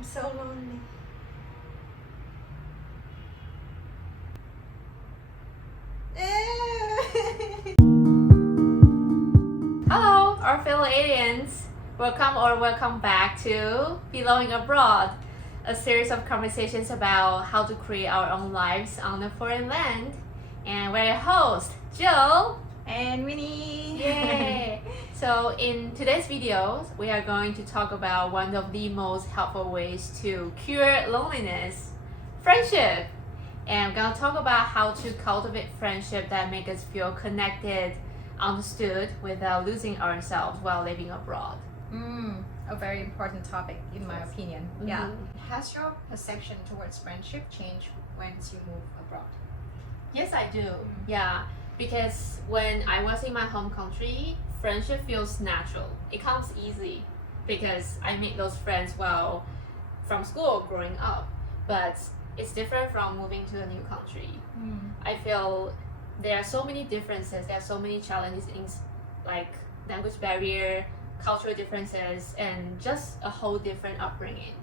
I'm so lonely. Hello, our fellow aliens. Welcome back to Belonging Abroad, a series of conversations about how to create our own lives on a foreign land. And we're your host, Jill. And Winnie. Yay! So in today's video, we are going to talk about one of the most helpful ways to cure loneliness, friendship. And we're going to talk about how to cultivate friendship that make us feel connected, understood without losing ourselves while living abroad. A very important topic in my opinion. Mhm. Yeah. Has your perception towards friendship changed once you move abroad? Yes, I do. Yeah, because when I was in my home country, friendship feels natural. It comes easy because I made those friends while from school growing up. But it's different from moving to a new country. I feel there are so many differences, there are so many challenges in like language barrier, cultural differences, and just a whole different upbringing.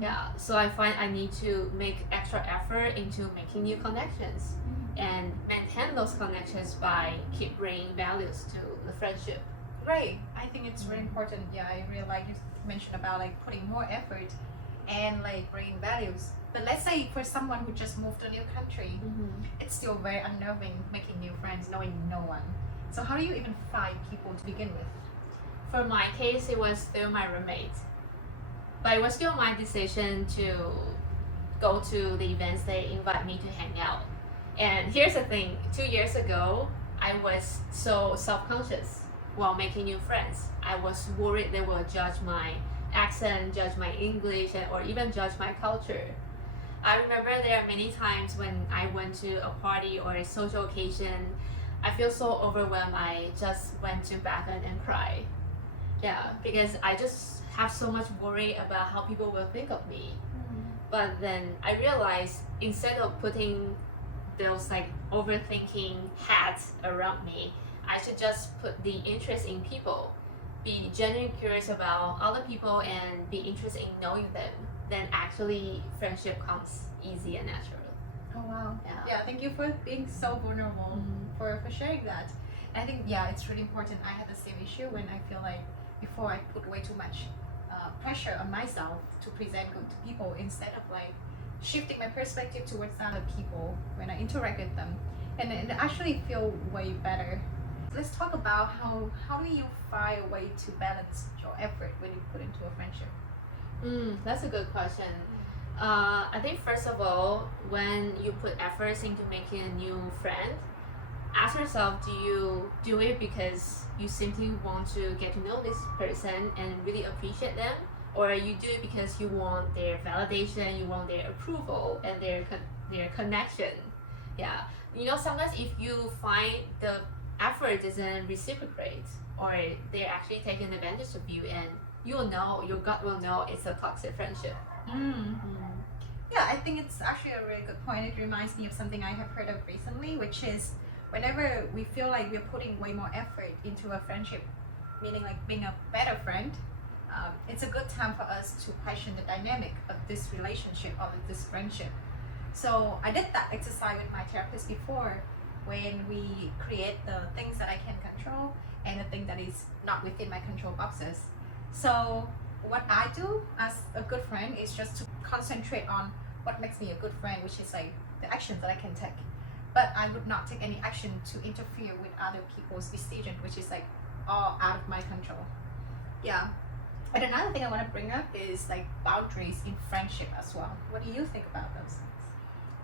Yeah, so I find I need to make extra effort into making new connections and maintain those connections by keep bringing values to the friendship. Right. I think it's very important. Yeah, I really like you mentioned about like putting more effort and like bringing values. But let's say for someone who just moved to a new country, it's still very unnerving making new friends, knowing no one. So how do you even find people to begin with? For my case, it was still my roommate, but it was still my decision to go to the events they invite me to hang out. And here's the thing, 2 years ago, I was so self-conscious while making new friends. I was worried they will judge my accent, judge my English, or even judge my culture. I remember there are many times when I went to a party or a social occasion, I feel so overwhelmed, I just went to bathroom and cry. Yeah, because I just have so much worry about how people will think of me. But then I realized instead of putting those like overthinking hats around me, I should just put the interest in people, be genuinely curious about other people and be interested in knowing them. Then actually friendship comes easy and natural. Oh wow. Yeah. Thank you for being so vulnerable for sharing that. I think it's really important. I had the same issue when I feel like before I put way too much pressure on myself to present good to people instead of like shifting my perspective towards other people when I interact with them, and it actually feel way better. Let's talk about how do you find a way to balance your effort when you put into a friendship? That's a good question. I think first of all, when you put efforts into making a new friend, ask yourself, do you do it because you simply want to get to know this person and really appreciate them, or you do it because you want their validation, you want their approval and their connection? Yeah, sometimes if you find the effort doesn't reciprocate or they're actually taking advantage of you, and you will know, your gut will know it's a toxic friendship. Yeah, I think it's actually a really good point. It reminds me of something I have heard of recently, which is whenever we feel like we're putting way more effort into a friendship, meaning like being a better friend, it's a good time for us to question the dynamic of this relationship or this friendship. So I did that exercise with my therapist before, when we create the things that I can control and the thing that is not within my control boxes. So what I do as a good friend is just to concentrate on what makes me a good friend, which is like the actions that I can take. But I would not take any action to interfere with other people's decision, which is like all out of my control. Yeah. And another thing I want to bring up is like boundaries in friendship as well. What do you think about those?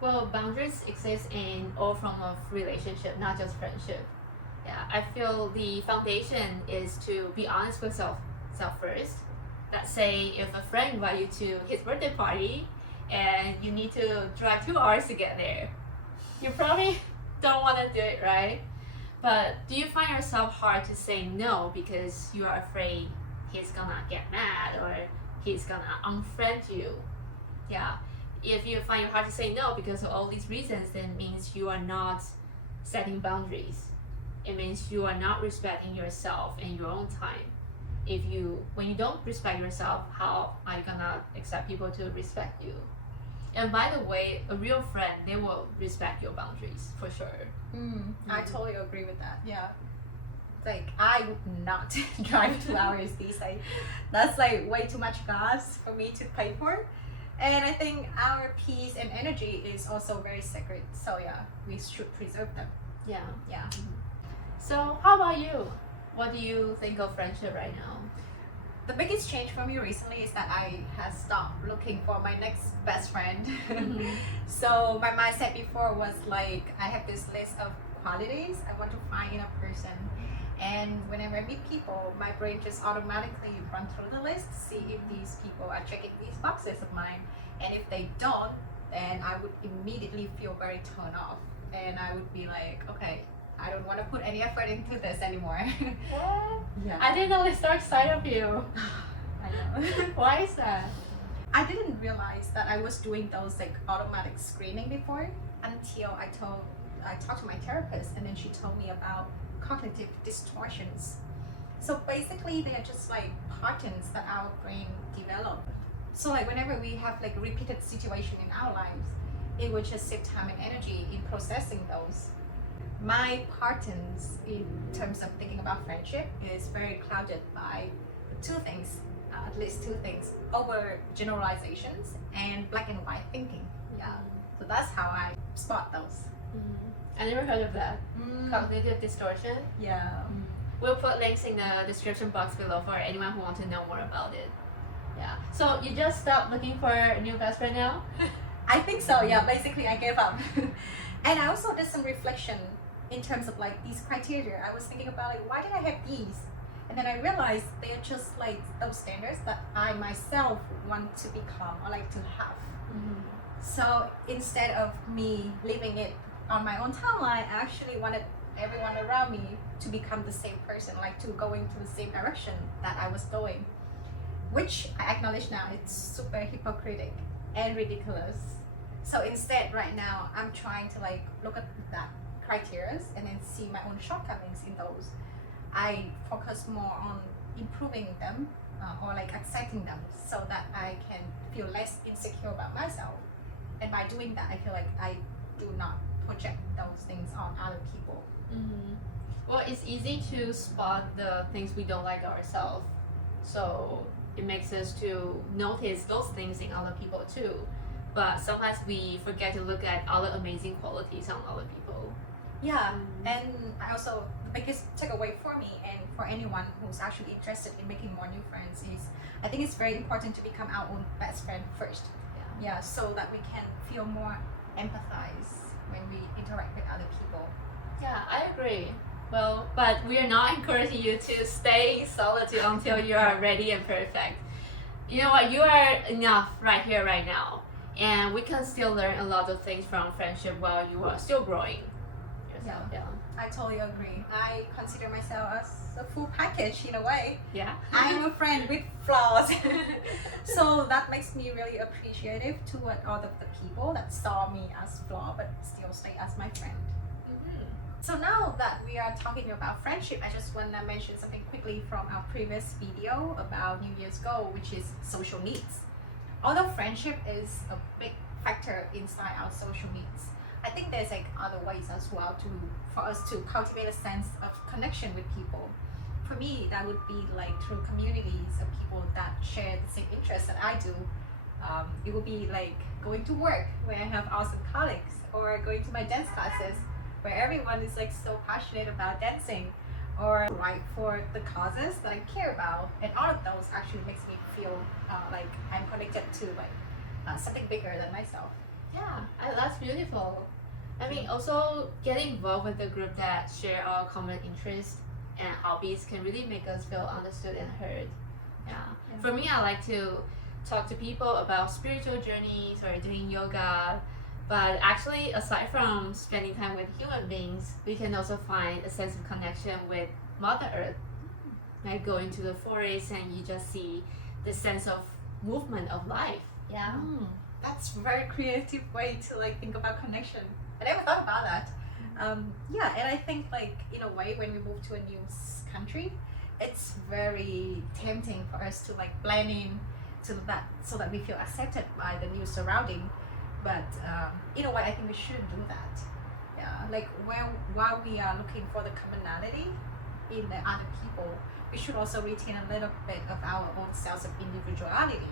Well, boundaries exist in all forms of relationship, not just friendship. Yeah, I feel the foundation is to be honest with self first. Let's say if a friend invites you to his birthday party and you need to drive 2 hours to get there, you probably don't want to do it, right? But do you find yourself hard to say no because you are afraid he's gonna get mad or he's gonna unfriend you? Yeah. If you find it hard to say no because of all these reasons, then it means you are not setting boundaries. It means you are not respecting yourself and your own time. when you don't respect yourself, how are you gonna expect people to respect you? And by the way, a real friend, they will respect your boundaries for sure. I totally agree with that. Yeah. Like, I would not drive 2 hours these days. That's like way too much gas for me to pay for. And I think our peace and energy is also very sacred. So yeah, we should preserve them. Yeah. Yeah. So how about you? What do you think of friendship right now? The biggest change for me recently is that I have stopped looking for my next best friend. So my mindset before was like, I have this list of qualities I want to find in a person. And whenever I meet people, my brain just automatically run through the list, see if these people are checking these boxes of mine. And if they don't, then I would immediately feel very turned off. And I would be like, okay, I don't want to put any effort into this anymore. What? Yeah. I didn't know this dark side of you. I know. Why is that? I didn't realize that I was doing those like automatic screening before until I talked to my therapist, and then she told me about cognitive distortions. So basically they're just like patterns that our brain develop. So like whenever we have like repeated situation in our lives, it will just save time and energy in processing those. My patterns in terms of thinking about friendship is very clouded by at least two things: over generalizations and black and white thinking. Yeah. So that's how I spot those. I never heard of that. Cognitive distortion. Yeah. We'll put links in the description box below for anyone who wants to know more about it. Yeah. So you just stopped looking for a new best friend now? I think so. Yeah. Basically, I gave up. And I also did some reflection in terms of like these criteria. I was thinking about like, why did I have these? And then I realized they're just like those standards that I myself want to become or like to have. So instead of me leaving it on my own timeline, I actually wanted everyone around me to become the same person, like to go into the same direction that I was going, which I acknowledge now it's super hypocritic and ridiculous. So instead, right now, I'm trying to like look at that criteria and then see my own shortcomings in those. I focus more on improving them or like accepting them so that I can feel less insecure about myself. And by doing that, I feel like I do not project those things on other people. Well, it's easy to spot the things we don't like ourselves. So it makes us to notice those things in other people too. But sometimes we forget to look at other amazing qualities on other people. Yeah, and I also, the biggest takeaway for me and for anyone who's actually interested in making more new friends is, I think it's very important to become our own best friend first. Yeah, so that we can feel more empathize when we interact with other people. Yeah, I agree. Well, but we are not encouraging you to stay in solitude until you are ready and perfect. You know what? You are enough right here, right now. And we can still learn a lot of things from friendship while you are still growing yourself. Yeah. I totally agree. I consider myself as a full package in a way. Yeah. I'm a friend with flaws. So that makes me really appreciative toward all of the people that saw me as flawed but still stay as my friend. So now that we are talking about friendship, I just want to mention something quickly from our previous video about New Year's goal, which is social needs. Although friendship is a big factor inside our social needs, I think there's like other ways as well for us to cultivate a sense of connection with people. For me, that would be like through communities of people that share the same interests that I do. It would be like going to work where I have awesome colleagues, or going to my dance classes where everyone is like so passionate about dancing, or write for the causes that I care about. And all of those actually makes me feel like I'm connected to like something bigger than myself. Yeah, that's beautiful. I mean, also getting involved with a group that share our common interests and hobbies can really make us feel understood and heard. Yeah. For me, I like to talk to people about spiritual journeys or doing yoga. But actually, aside from spending time with human beings, we can also find a sense of connection with Mother Earth. Like going to the forest and you just see the sense of movement of life. Yeah. That's a very creative way to like think about connection. I never thought about that. Yeah, and I think like in a way when we move to a new country, it's very tempting for us to like blend in to that so that we feel accepted by the new surrounding. But you know what, I think we shouldn't do that. Yeah, like while we are looking for the commonality in the other people, we should also retain a little bit of our own sense of individuality.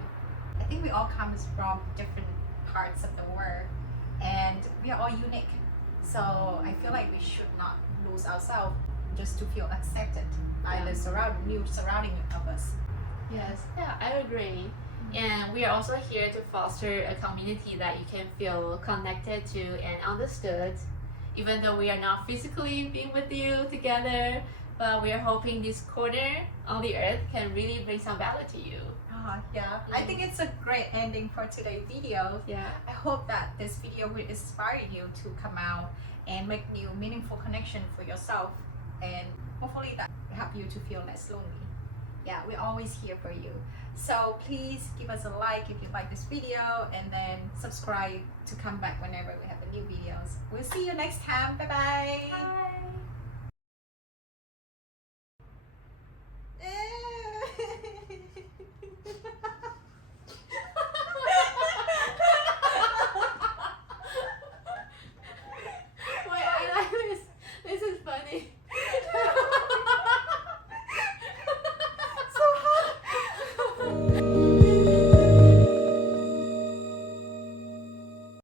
I think we all come from different parts of the world and we are all unique. So I feel like we should not lose ourselves just to feel accepted by the new surrounding of us. Yes, yeah, I agree. And we are also here to foster a community that you can feel connected to and understood, even though we are not physically being with you together. But we are hoping this corner on the earth can really bring some value to you. Yeah, I think it's a great ending for today's video. Yeah. I hope that this video will inspire you to come out and make new meaningful connection for yourself, and hopefully that will help you to feel less lonely. Yeah, we're always here for you. So please give us a like if you like this video, and then subscribe to come back whenever we have a new videos. We'll see you next time. Bye-bye. Bye.